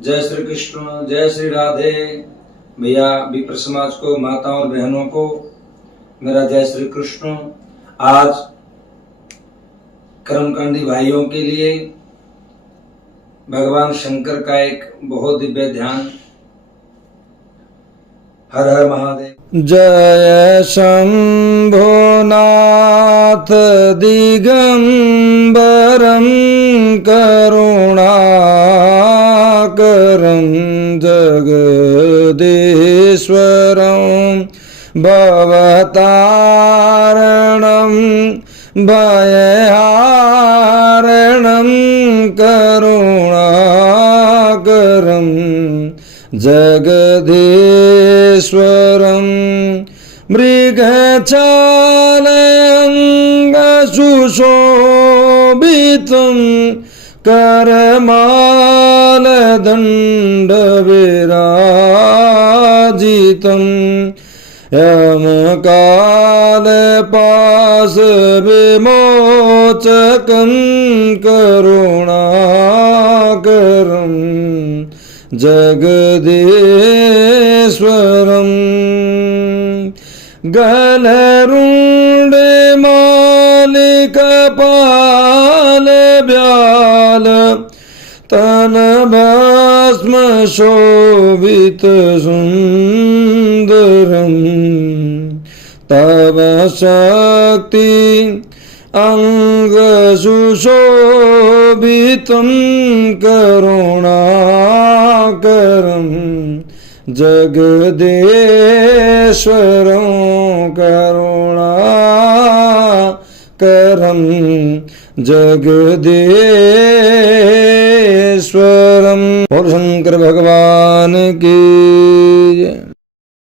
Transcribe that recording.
जय श्री कृष्ण, जय श्री राधे। भैया विप्र समाज को, माताओं और बहनों को मेरा जय श्री कृष्ण। आज कर्मकांडी भाइयों के लिए भगवान शंकर का एक बहुत दिव्य ध्यान। हर हर महादेव। जय शंभुनाथ दिगंबरं करुणाकरं जगदीश्वरं भवतारणं भयहारणं करुणाकरं जगदीश्वरं मृगचालयङ्गसुशोभितं करमालदण्डविराजितं यमकालपाशविमोचकं करुणाकरं जगदीश्वरं गलरुण्डमालिकपालव्याल तनभस्मशोभितसुन्दरं तव शक्ति अंगसुशोभितं करुणाकरं जगदीश्वरं करुणाकरं जगदीश्वरं। और शंकर भगवान की जय।